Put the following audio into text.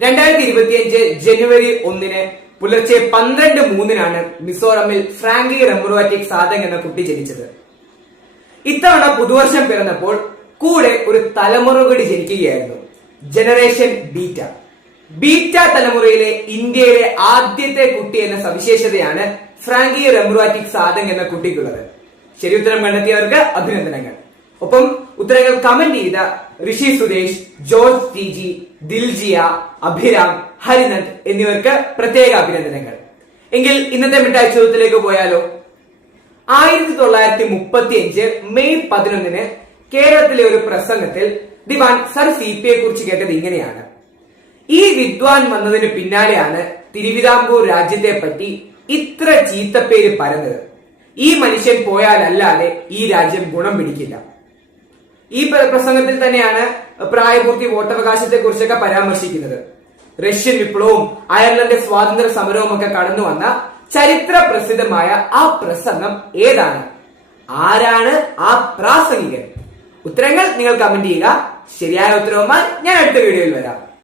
2025 ജനുവരി 1 പുലർച്ചെ 12:03 മിസോറമിൽ ഫ്രാങ്കി റംബ്രുവാറ്റിക് സാദങ് എന്ന കുട്ടി ജനിച്ചത്. ഇത്തവണ പുതുവർഷം പിറന്നപ്പോൾ കൂടെ ഒരു തലമുറ കൂടി ജനിക്കുകയായിരുന്നു, ജനറേഷൻ ബീറ്റ. ബീറ്റ തലമുറയിലെ ഇന്ത്യയിലെ ആദ്യത്തെ കുട്ടി എന്ന സവിശേഷതയാണ് ഫ്രാങ്കി റംബ്രുവാറ്റിക് സാദങ് എന്ന കുട്ടിക്കുള്ളത്. ശരി ഉത്തരം കണ്ടെത്തിയവർക്ക് അഭിനന്ദനങ്ങൾ. ഒപ്പം ഉത്തരങ്ങൾ കമന്റ് ചെയ്ത Rishi Suresh, George T G, Diljiya, Abhiram, Harinand എന്നിവർക്ക് പ്രത്യേക അഭിനന്ദനങ്ങൾ. എങ്കിൽ ഇന്നത്തെ മിഠായി ചോദ്യത്തിലേക്ക് പോയാലോ? 1935 മെയ് 11 കേരളത്തിലെ ഒരു പ്രസംഗത്തിൽ ദിവാൻ സർ CP യെ കുറിച്ച് കേട്ടത് ഇങ്ങനെയാണ്: ഈ വിദ്വാൻ വന്നതിന് പിന്നാലെയാണ് തിരുവിതാംകൂർ രാജ്യത്തെ പറ്റി ഇത്ര ചീത്തപ്പേര് പരന്നത്. ഈ മനുഷ്യൻ പോയാലല്ലാതെ ഈ രാജ്യം ഗുണം പിടിക്കില്ല. ഈ പ്രസംഗത്തിൽ തന്നെയാണ് പ്രായപൂർത്തി വോട്ടവകാശത്തെ കുറിച്ചൊക്കെ പരാമർശിക്കുന്നത്. റഷ്യൻ വിപ്ലവവും അയർലൻഡ് സ്വാതന്ത്ര്യ സമരവും ഒക്കെ കടന്നു വന്ന ചരിത്ര പ്രസിദ്ധമായ ആ പ്രസംഗം ഏതാണ്? ആരാണ് ആ പ്രാസംഗികൻ? ഉത്തരങ്ങൾ നിങ്ങൾ കമന്റ് ചെയ്യുക. ശരിയായ ഉത്തരവുമായി ഞാൻ അടുത്ത വീഡിയോയിൽ വരാം.